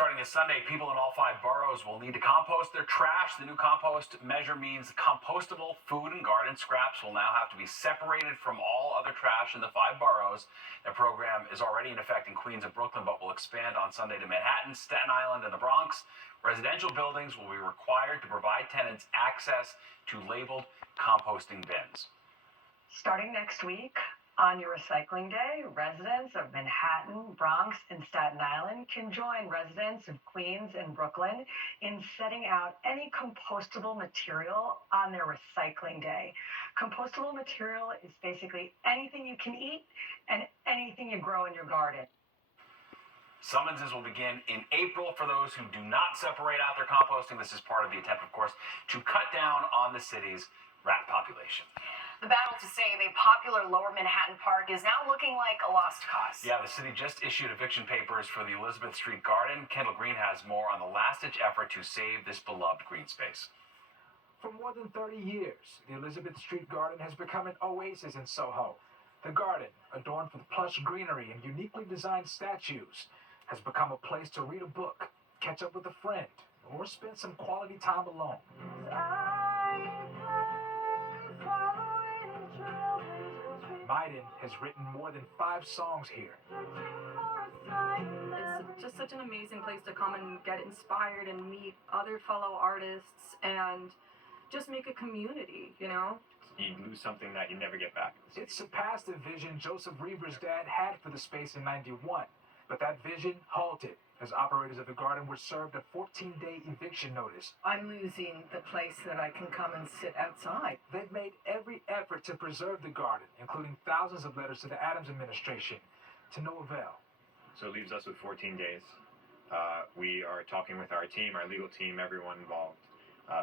Starting this Sunday, people in all 5 boroughs will need to compost their trash. The new compost measure means compostable food and garden scraps will now have to be separated from all other trash in the 5 boroughs. The program is already in effect in Queens and Brooklyn, but will expand on Sunday to Manhattan, Staten Island, and the Bronx. Residential buildings will be required to provide tenants access to labeled composting bins. Starting next week, on your recycling day, residents of Manhattan, Bronx, and Staten Island can join residents of Queens and Brooklyn in setting out any compostable material on their recycling day. Compostable material is basically anything you can eat and anything you grow in your garden. Summonses will begin in April for those who do not separate out their composting. This is part of the attempt, of course, to cut down on the city's rat population. The battle to save a popular Lower Manhattan park is now looking like a lost cause. Yeah, the city just issued eviction papers for the Elizabeth Street Garden. Kendall Green has more on the last-ditch effort to save this beloved green space. For more than 30 years, the Elizabeth Street Garden has become an oasis in Soho. The garden, adorned with plush greenery and uniquely designed statues, has become a place to read a book, catch up with a friend, or spend some quality time alone. Biden has written more than 5 songs here. It's just such an amazing place to come and get inspired and meet other fellow artists and just make a community, you know? You lose something that you never get back. It surpassed the vision Joseph Reaver's dad had for the space in '91, but that vision halted as operators of the garden were served a 14-day eviction notice. I'm losing the place that I can come and sit outside. They've made every effort to preserve the garden, including thousands of letters to the Adams administration, to no avail. So it leaves us with 14 days. We are talking with our team, our legal team, everyone involved,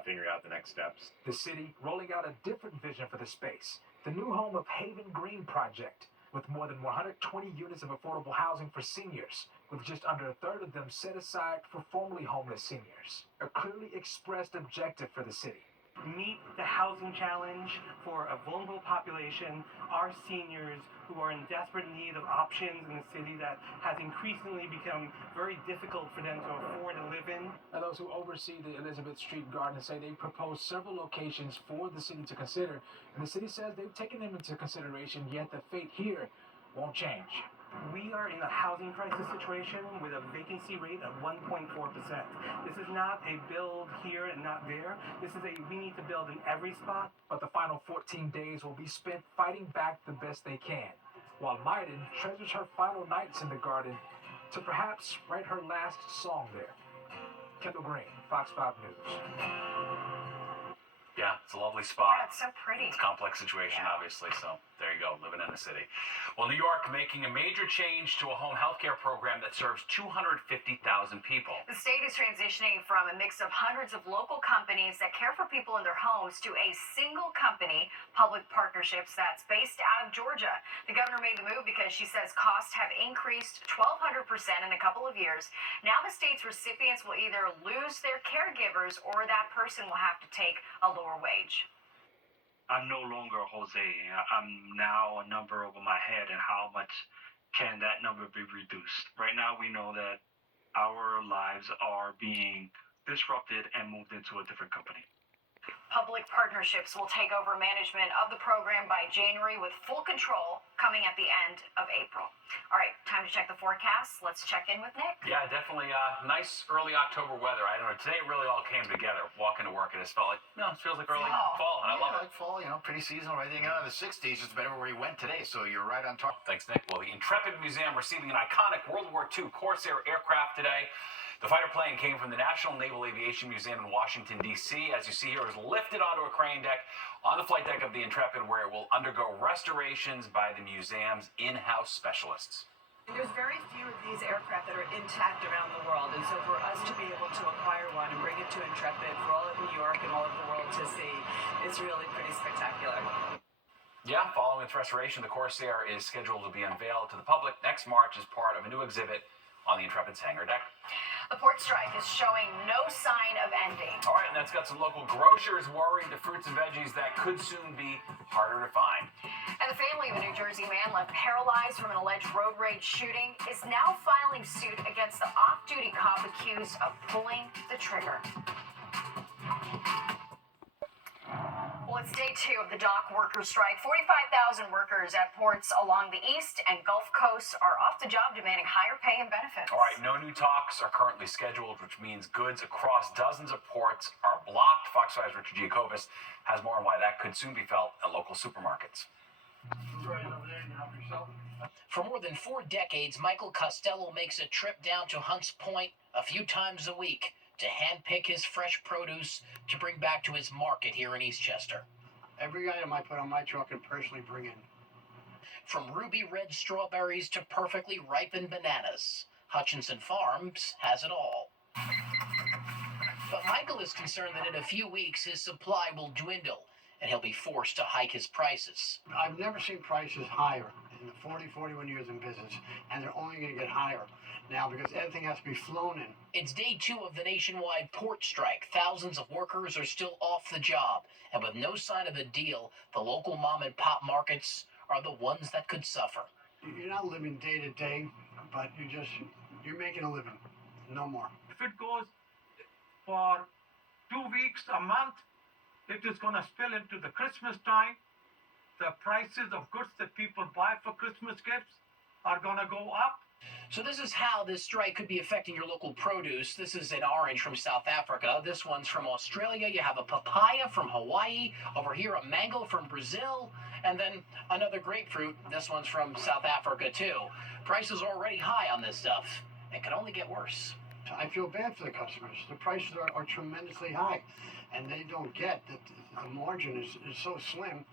figuring out the next steps. The city rolling out a different vision for the space, the new home of Haven Green Project, with more than 120 units of affordable housing for seniors, with just under a third of them set aside for formerly homeless seniors. A clearly expressed objective for the city. Meet the housing challenge for a vulnerable population, our seniors who are in desperate need of options in a city that has increasingly become very difficult for them to afford to live in. Now, those who oversee the Elizabeth Street Garden say they proposed several locations for the city to consider, and the city says they've taken them into consideration, yet the fate here won't change. We are in a housing crisis situation with a vacancy rate of 1.4%. This is not a build here and not there. This is we need to build in every spot. But the final 14 days will be spent fighting back the best they can, while Maiden treasures her final nights in the garden to perhaps write her last song there. Kendall Green, Fox 5 News. Yeah, it's a lovely spot. Yeah, it's so pretty. It's a complex situation, obviously, so there you go, living in the city. Well, New York making a major change to a home health care program that serves 250,000 people. The state is transitioning from a mix of hundreds of local companies that care for people in their homes to a single company, Public Partnerships, that's based out of Georgia. The governor made the move because she says costs have increased 1,200% in a couple of years. Now the state's recipients will either lose their caregivers or that person will have to take a lower wage. I'm no longer Jose. I'm now a number over my head, and how much can that number be reduced? Right now, we know that our lives are being disrupted and moved into a different company. Public Partnerships will take over management of the program by January with full control coming at the end of April. All right, time to check the forecast. Let's check in with Nick. Yeah, definitely nice early October weather. I don't know, today it really all came together. Walking to work, it just felt like, it feels like early fall, and I love it. Like fall, pretty seasonal, right? They got out of the 60s, just about everywhere you went today, so you're right on top. Thanks, Nick. Well, the Intrepid Museum receiving an iconic World War II Corsair aircraft today. The fighter plane came from the National Naval Aviation Museum in Washington, D.C. As you see here, it was lifted onto a crane deck on the flight deck of the Intrepid, where it will undergo restorations by the museum's in-house specialists. There's very few of these aircraft that are intact around the world, and so for us to be able to acquire one and bring it to Intrepid for all of New York and all of the world to see, it's really pretty spectacular. Yeah, following its restoration, the Corsair is scheduled to be unveiled to the public next March as part of a new exhibit on the Intrepid's hangar deck. The port strike is showing no sign of ending. All right, and that's got some local grocers worried the fruits and veggies that could soon be harder to find. And the family of a New Jersey man left paralyzed from an alleged road rage shooting is now filing suit against the off-duty cop accused of pulling the trigger. Well, it's day 2 of the dock workers' strike. 45,000 workers at ports along the East and Gulf Coasts are off the job demanding higher pay and benefits. All right, no new talks are currently scheduled, which means goods across dozens of ports are blocked. Fox 5's Richard Giacobis has more on why that could soon be felt at local supermarkets. For more than 4 decades, Michael Costello makes a trip down to Hunts Point a few times a week to handpick his fresh produce to bring back to his market here in Eastchester. Every item I put on my truck and personally bring in. From ruby red strawberries to perfectly ripened bananas, Hutchinson Farms has it all. But Michael is concerned that in a few weeks his supply will dwindle and he'll be forced to hike his prices. I've never seen prices higher in the 41 years in business, and they're only going to get higher now because everything has to be flown in. It's day 2 of the nationwide port strike. Thousands of workers are still off the job, and with no sign of a deal, the local mom and pop markets are the ones that could suffer. You're not living day to day, but you're making a living, no more. If it goes for 2 weeks, a month, it is going to spill into the Christmas time. The prices of goods that people buy for Christmas gifts are going to go up. So this is how this strike could be affecting your local produce. This is an orange from South Africa. This one's from Australia. You have a papaya from Hawaii. Over here, a mango from Brazil. And then another grapefruit. This one's from South Africa, too. Prices are already high on this stuff. It could only get worse. I feel bad for the customers. The prices are tremendously high, and they don't get that the margin is so slim.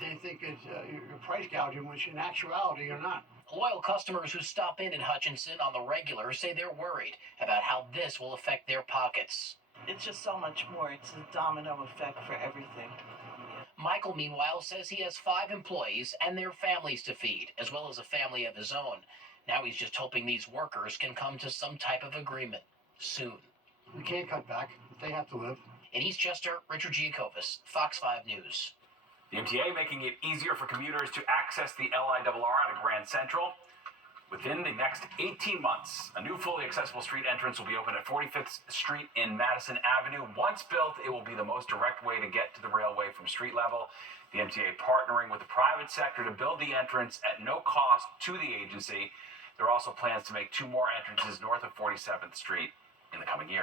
They think it's you're price gouging, which in actuality you're not. Loyal customers who stop in at Hutchinson on the regular say they're worried about how this will affect their pockets. It's just so much more. It's a domino effect for everything. Michael, meanwhile, says he has 5 employees and their families to feed, as well as a family of his own. Now he's just hoping these workers can come to some type of agreement soon. We can't cut back. They have to live. In Eastchester, Richard Giacobis, Fox 5 News. The MTA making it easier for commuters to access the LIRR at Grand Central. Within the next 18 months, a new fully accessible street entrance will be open at 45th Street in Madison Avenue. Once built, it will be the most direct way to get to the railway from street level. The MTA partnering with the private sector to build the entrance at no cost to the agency. There are also plans to make 2 more entrances north of 47th Street in the coming year.